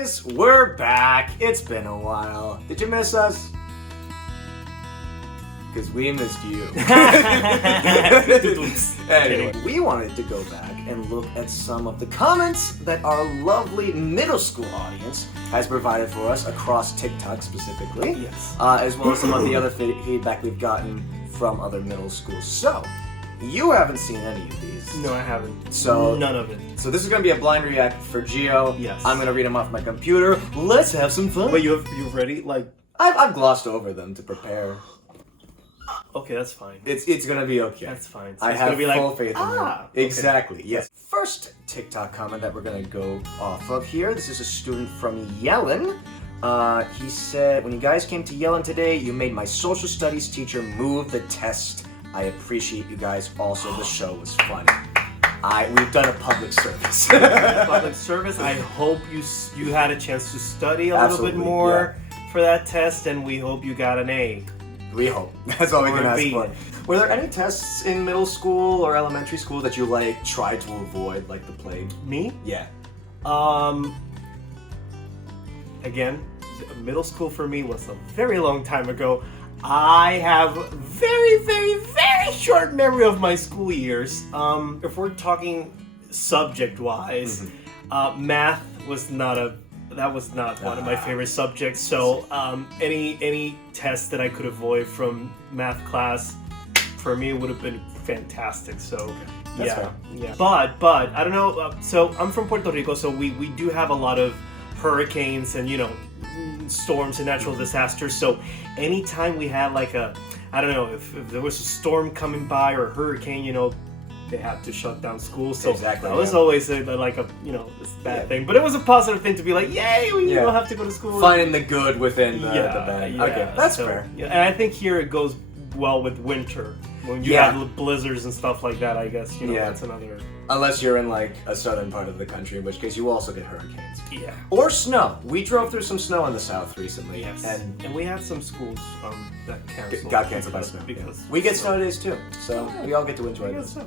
guys, we're back. It's been a while. Did you miss us? Because we missed you. Anyway, we wanted to go back and look at some of the comments that our lovely middle school audience has provided for us across TikTok specifically. Yes. As well as some of the other feedback we've gotten from other middle schools. So, you haven't seen any of these. No, I haven't. So none of it. So this is gonna be a blind react for Gio. Yes. I'm gonna read them off my computer. Let's have some fun. Wait, you've ready? Like, I've glossed over them to prepare. okay, that's fine. It's gonna be okay. That's fine. So I it's have gonna be full like, faith in you. okay. Exactly. Yes. First TikTok comment that we're gonna go off of here. This is a student from Yellen. He said, "When you guys came to Yellen today, you made my social studies teacher move the test. I appreciate you guys. Also, the show was fun." We've done a public service. Public service. I hope you had a chance to study a little bit more for that test, and we hope you got an A. We hope. That's all we Or can a ask B. for. Were there any tests in middle school or elementary school that you tried to avoid like the plague? Me? Yeah. Again, middle school for me was a very long time ago. I have very, very, very short memory of my school years. If we're talking subject-wise, math was not one of my favorite subjects. So any test that I could avoid from math class, for me would have been fantastic. So That's fair. yeah. But I don't know. So I'm from Puerto Rico, so we do have a lot of hurricanes and storms and natural disasters. So anytime we had like I don't know, if there was a storm coming by or a hurricane, they had to shut down schools. So Exactly, that was always this bad thing. But it was a positive thing to be like, yay, we don't have to go to school. Finding the good within the bad. Yeah. Okay, that's So, fair. Yeah, and I think here it goes well with winter. When you have blizzards and stuff like that, I guess, that's another... Unless you're in like a southern part of the country, in which case you also get hurricanes. Yeah. Or snow. We drove through some snow in the south recently. Yes. And we had some schools that canceled. got canceled by snow. Because we get snow days too, so we all get to enjoy this.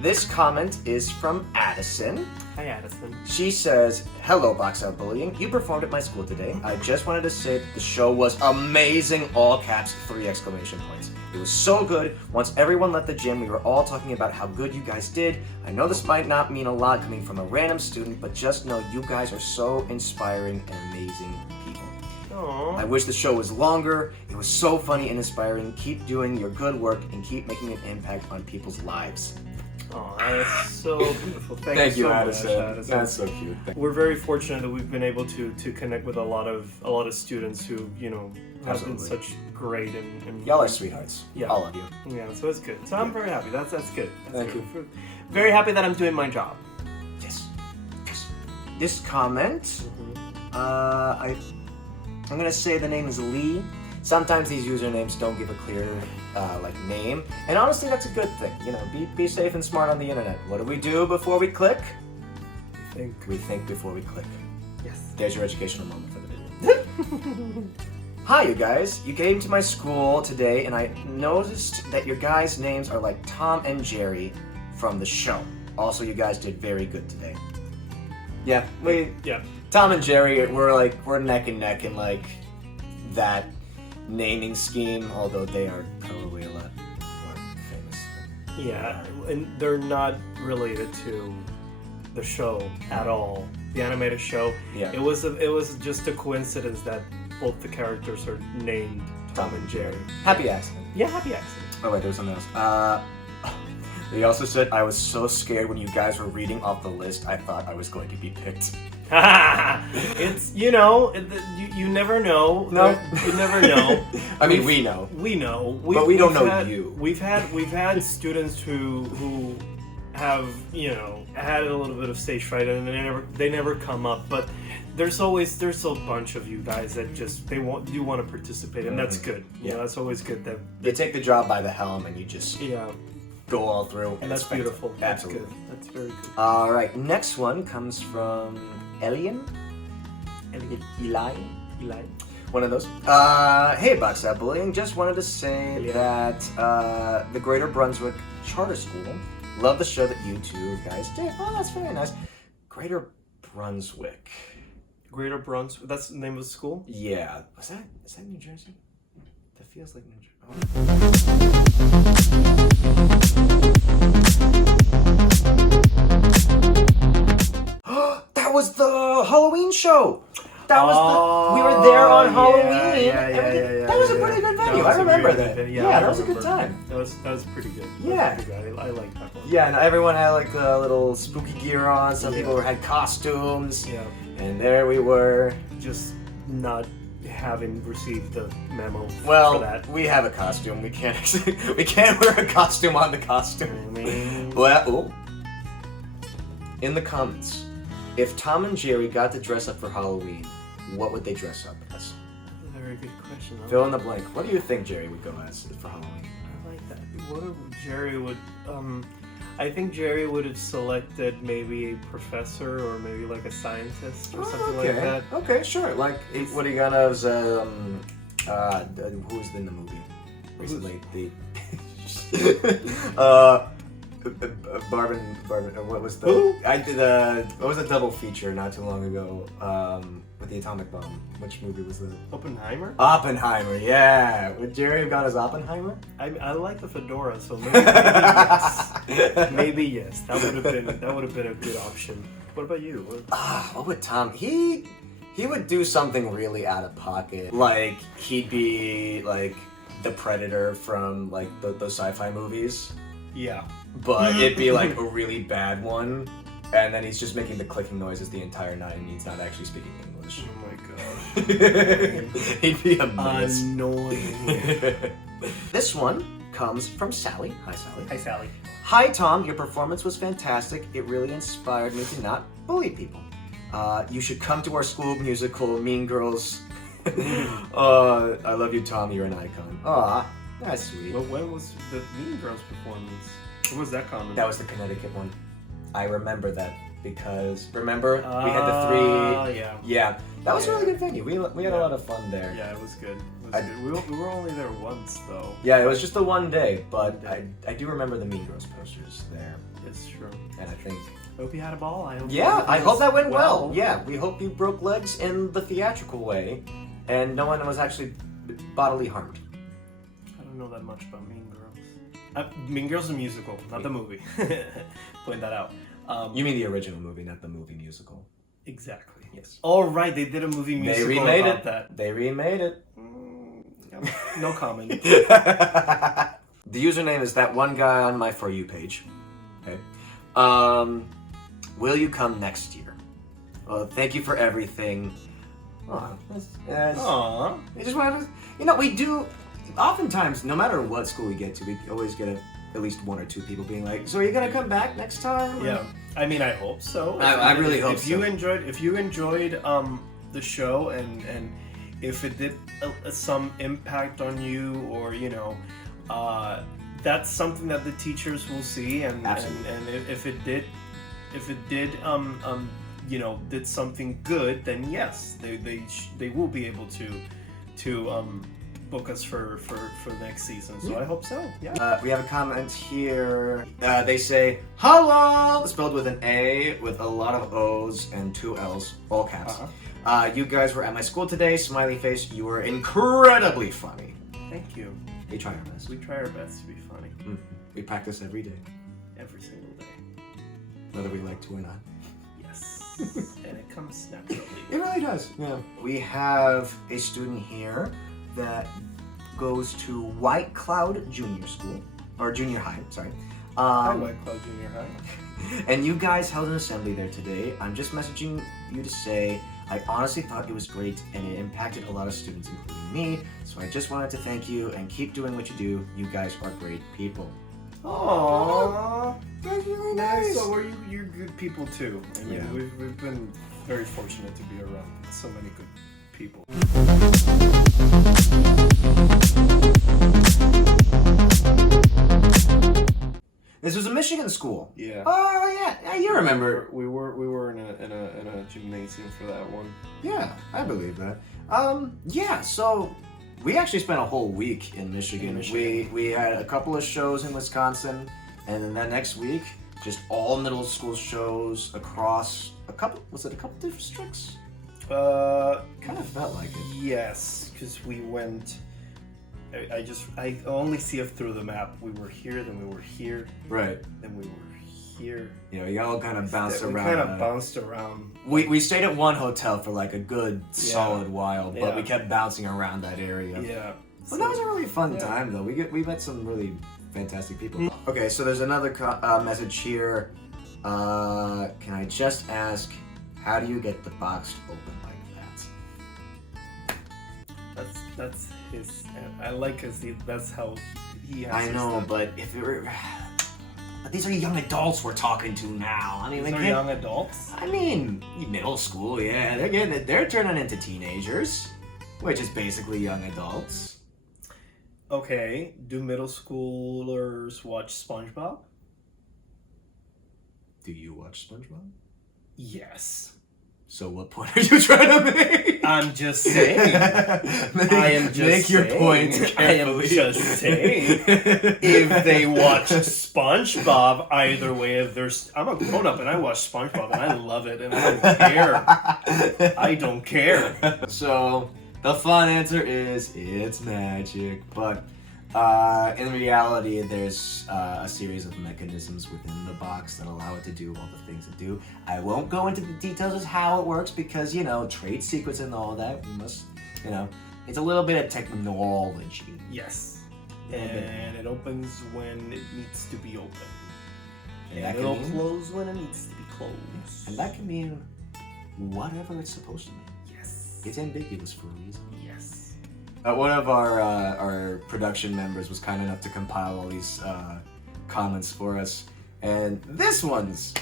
This comment is from Addison. Hi, Addison. She says, "Hello, Box Out Bullying. You performed at my school today. I just wanted to say that the show was amazing, all caps, 3 exclamation points. It was so good. Once everyone left the gym, we were all talking about how good you guys did. I know this might not mean a lot coming from a random student, but just know you guys are so inspiring and amazing people. Aww. I wish the show was longer. It was so funny and inspiring. Keep doing your good work and keep making an impact on people's lives." Oh, that is so beautiful. Thank you, so Addison. much, Addison. That's so cute. We're very fortunate that we've been able to connect with a lot of students who have been Absolutely. such great and Y'all are sweethearts. Yeah. All of you. Yeah, so it's good. So I'm very happy. That's good. Thank you. Very happy that I'm doing my job. Yes. This comment, I'm gonna say the name is Lee. Sometimes these usernames don't give a clear name, and honestly, that's a good thing. Be safe and smart on the internet. What do we do before we click? We think before we click. Yes. There's your educational moment for the video. Hi, you guys. You came to my school today, and I noticed that your guys' names are like Tom and Jerry from the show. Also, you guys did very good today. Yeah, Tom and Jerry, we're neck and neck in that naming scheme, although they are probably a lot more famous. Yeah, and they're not related to the show at all. The animated show. Yeah. It was just a coincidence that both the characters are named Tom and Jerry. Happy accident. Yeah, happy accident. Oh wait, there was something else. They also said, "I was so scared when you guys were reading off the list. I thought I was going to be picked." It's you never know. No. You never know. I mean, we know. We know. But we don't know you. We've had students who have had a little bit of stage fright and they never come up. But there's a bunch of you guys that just do want to participate, and that's good. That's always good. That They take the job by the helm, and you just go all through. and that's it's fantastic. beautiful. Absolutely. That's good. That's very good. All right, next one comes from Elian. Eli. One of those. Hey, Box Out Bullying. Just wanted to say that the Greater Brunswick Charter School, love the show that you two guys did. Oh, that's very nice. Greater Brunswick. Greater Brunswick. That's the name of the school? Yeah. Is that New Jersey? That feels like New Jersey. Oh. That was the Halloween show. That was we were there on Halloween. Yeah. That was a pretty good venue. I remember that. Yeah, that was a good time. That was pretty good. Yeah. I like that one. Yeah, and everyone had like a little spooky gear on. Some people had costumes. Yeah. And there we were. Just not having received the memo for Well, that. we have a costume. We can't we can't wear a costume on the costume. Well, in the comments, if Tom and Jerry got to dress up for Halloween, what would they dress up as? A very good question. Fill in the blank. What do you think Jerry would go as for Halloween? I like that. What if Jerry would? I think Jerry would have selected maybe a professor or maybe like a scientist or something like that. Okay, sure. Like, what he got as who was in the movie recently? Barben. What was the? Who? I did what was a double feature not too long ago with the atomic bomb. Which movie was that? Oppenheimer? Oppenheimer. Yeah. Would Jerry have gone as Oppenheimer? I like the fedora, so maybe yes. Maybe yes. That would have been a good option. What about you? What would Tom? He would do something really out of pocket. Like he'd be like the Predator from like those sci-fi movies. Yeah. But it'd be like a really bad one, and then he's just making the clicking noises the entire night, and he's not actually speaking English. Oh my gosh. He'd be a mess. Annoying. This one comes from Sally. Hi, Sally. Hi, Sally. Hi, Tom. Your performance was fantastic. It really inspired me to not bully people. You should come to our school musical, Mean Girls. I love you, Tom. You're an icon. Aw, that's sweet. Well, when was the Mean Girls performance? When was that comment? That was the Connecticut one. I remember that because we had the three. Yeah, that was a really good venue. We had a lot of fun there. Yeah, it was good. We were only there once though. Yeah, it was just the one day, but I do remember the Mean Girls posters there. It's true. And I think. I hope you had a ball. I hope that went well. Yeah, we hope you broke legs in the theatrical way, and no one was actually bodily harmed. I don't know that much about Mean Girls. Mean Girls the musical, not the movie. Point that out. You mean the original movie, not the movie musical? Exactly. Yes. All right, they did a movie musical They remade about it. that. They remade it. No comment. The username is that one guy on my For You page. Okay. Will you come next year? Well, thank you for everything. Aww. I just wanted to, we do. Oftentimes, no matter what school we get to, we always get at least one or two people being like, "So are you gonna come back next time?" Yeah. I mean, I hope so. I really hope so. If you enjoyed the show and if it did some impact on you, or that's something that the teachers will see, and if it did did something good, then yes, they will be able to book us for next season. So I hope so. Yeah. We have a comment here. They say hello, spelled with an A with a lot of O's and two L's, all caps. You guys were at my school today. Smiley face. You were incredibly funny. Thank you. We try our best. We try our best to be funny. Mm-hmm. We practice every day. Every single day. Whether we like to or not. Yes. And it comes naturally. It really does. Yeah. We have a student here that goes to White Cloud Junior School, or Junior High, sorry. Hi, White Cloud Junior High. And you guys held an assembly there today. I'm just messaging you to say I honestly thought it was great and it impacted a lot of students, including me. So I just wanted to thank you and keep doing what you do. You guys are great people. Aww. That's really nice. So you're good people too. I mean, Yeah. we've been very fortunate to be around so many good people. This was a Michigan school. Yeah. Oh yeah, you remember. We were in a gymnasium for that one. Yeah, I believe that. Yeah. So we actually spent a whole week in Michigan. We had a couple of shows in Wisconsin, and then that next week, just all middle school shows across a couple districts? Kind of felt like it. Yes, because we went. I only see it through the map. We were here, then we were here, Right. then we were here. You know, you all kind of bounced We around. kind of bounced around. We stayed at one hotel for like a good solid while, but Yeah. we kept bouncing around that area. Yeah. Well, that was a really fun Yeah. time, though. We met some really fantastic people. Okay, so there's another message here. Can I just ask, how do you get the box to open like that? That's his. I like because that's how he. I know, but if it were, but these are young adults we're talking to now. I mean, These they are can't- young adults. I mean, middle school, yeah. They're turning into teenagers, which is basically young adults. Okay, do middle schoolers watch SpongeBob? Do you watch SpongeBob? Yes. So what point are you trying to make? I'm just saying. I am just make your saying. point I am carefully. just saying. If they watch SpongeBob, either way, I'm a grown up and I watch SpongeBob and I love it and I don't care. I don't care. So the fun answer is it's magic, but in reality, there's a series of mechanisms within the box that allow it to do all the things it do. I won't go into the details of how it works because, you know, trade secrets and all that. We must, you know, it's a little bit of technology. Yes. And it opens when it needs to be open. And that it'll can mean, close when it needs to be closed. and that can mean whatever it's supposed to mean. Yes. It's ambiguous for a reason. Yes. One of our production members was kind enough to compile all these comments for us, and this one's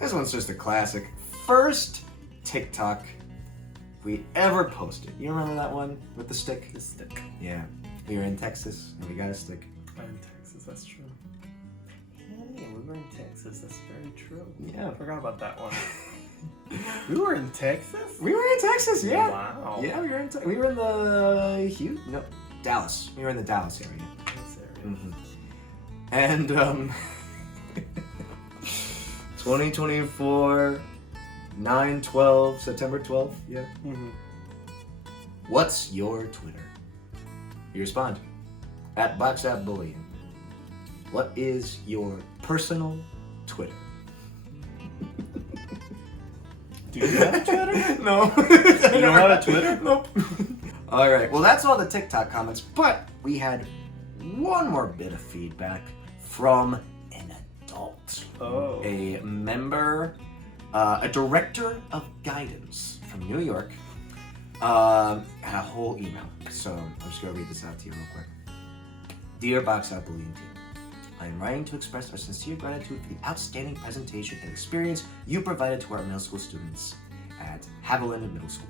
just a classic. First TikTok we ever posted. You remember that one with the stick? The stick. Yeah, we were in Texas and we got a stick. I'm in Texas, that's true. Hey, we were in Texas, that's very true. Yeah. I forgot about that one. We were in Texas? We were in Texas, yeah. Wow. Yeah, we were in the Dallas. We were in the Dallas area. This area. Mm-hmm. And 2024, 9/12, September 12th. Yeah. Mm-hmm. What's your Twitter? You respond at BoxAppBullying. What is your personal Twitter? Do you have a Twitter? No. You don't have a Twitter? Nope. All right. Well, that's all the TikTok comments, but we had one more bit of feedback from an adult. Oh. A member, a director of guidance from New York, had a whole email. So I'm just going to read this out to you real quick. Dear Box Out Bullying Team, I am writing to express our sincere gratitude for the outstanding presentation and experience you provided to our middle school students at Haviland Middle School.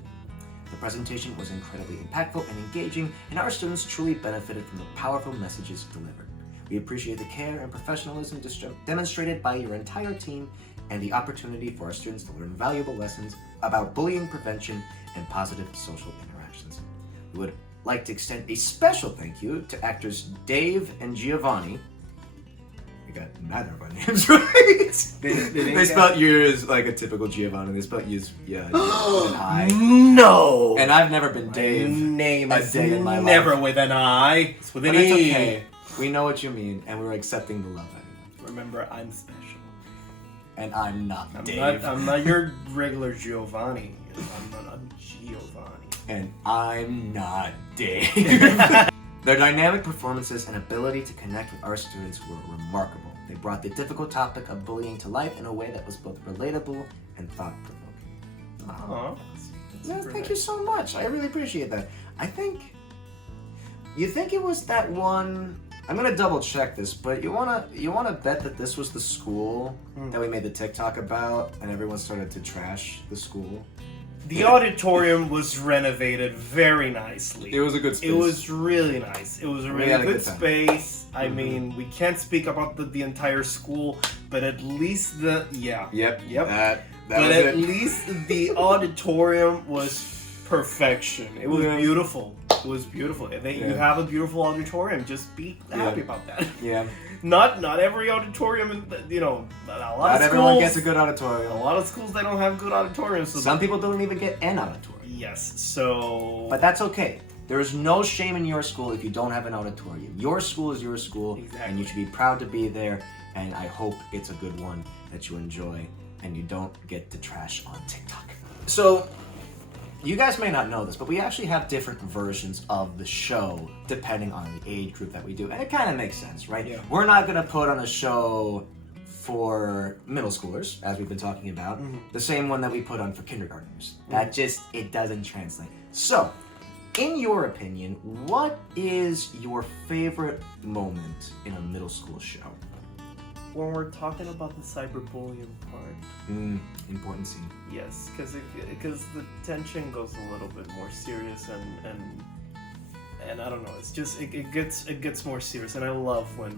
The presentation was incredibly impactful and engaging, and our students truly benefited from the powerful messages delivered. We appreciate the care and professionalism demonstrated by your entire team and the opportunity for our students to learn valuable lessons about bullying prevention and positive social interactions. We would like to extend a special thank you to actors Dave and Giovanni. We got neither of our names right. They spelled yours like a typical Giovanni. They spelled yours, yeah, with an I. No! And I've never been My Dave. name a is day in my never life. with an I. It's with an But it's E. okay. We know what you mean, and we're accepting the love anyway. Remember, I'm special. And I'm not I'm Dave. not your regular Giovanni. I'm Giovanni. And I'm not Dave. Their dynamic performances and ability to connect with our students were remarkable. They brought the difficult topic of bullying to life in a way that was both relatable and thought-provoking. Aw. Yeah, thank you so much. I really appreciate that. You think it was that one? I'm gonna double check this, but you wanna bet that this was the school that we made the TikTok about, and everyone started to trash the school. The auditorium was renovated very nicely. It was a good space. It was really nice. It was a really had a good good time. space. I mean, we can't speak about the entire school, but at least Yep. Yep. That but was at it. least the auditorium was perfection. It was Yeah. beautiful. It was beautiful. You have a beautiful auditorium. Just be happy about that. Yeah. Not every auditorium, a lot Not of schools. everyone gets a good A auditorium. lot of schools they don't have good auditoriums. So Some people don't even get an auditorium. Yes, so... But that's okay. There is no shame in your school if you don't have an auditorium. Your school is your school, and you should be proud to be there, and I hope it's a good one that you enjoy, and you don't get to trash on TikTok. So, you guys may not know this, but we actually have different versions of the show depending on the age group that we do, and it kind of makes sense, right? Yeah. We're not going to put on a show for middle schoolers, as we've been talking about, the same one that we put on for kindergartners. That just, it doesn't translate. So, in your opinion, what is your favorite moment in a middle school show? When we're talking about the cyberbullying part. Important scene. Yes, because the tension goes a little bit more serious and I don't know. It's just it gets more serious, and I love when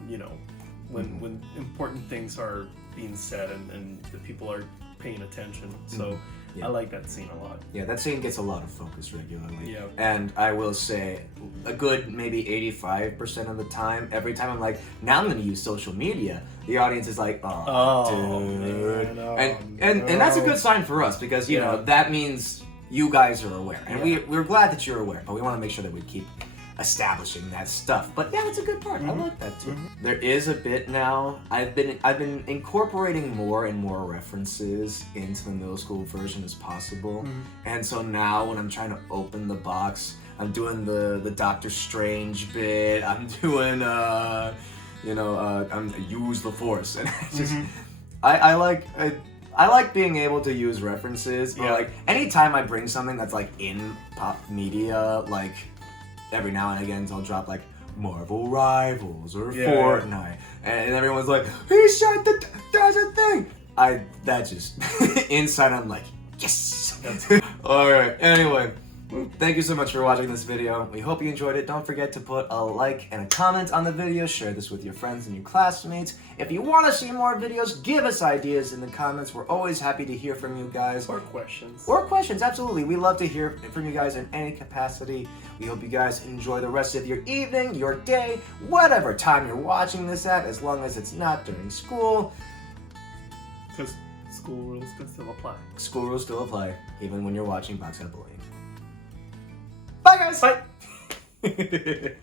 when important things are being said and the people are paying attention. So I like that scene a lot. Yeah, that scene gets a lot of focus regularly. Yeah. And I will say, a good maybe 85% of the time, every time I'm like, now I'm going to use social media, the audience is like, oh dude. Man, and that's a good sign for us because, you know, that means you guys are aware. And we're glad that you're aware, but we want to make sure that we keep establishing that stuff. But yeah, that's a good part. I like that too. There is a bit now. I've been incorporating more and more references into the middle school version as possible. And so now when I'm trying to open the box, I'm doing the Doctor Strange bit. I'm doing I'm use the Force, and it's just I like being able to use references. But like anytime I bring something that's like in pop media, like every now and again I'll drop like Marvel Rivals or Fortnite, and everyone's like, he said that there's a thing. That just inside I'm like, yes. All right. Anyway, thank you so much for watching this video. We hope you enjoyed it. Don't forget to put a like and a comment on the video. Share this with your friends and your classmates. If you want to see more videos, give us ideas in the comments. We're always happy to hear from you guys. Or questions. Or questions, absolutely. We love to hear from you guys in any capacity. We hope you guys enjoy the rest of your evening, your day, whatever time you're watching this at, as long as it's not during school. Because school rules can still apply. School rules still apply, even when you're watching Box Out Bullying. Bye, guys! Bye!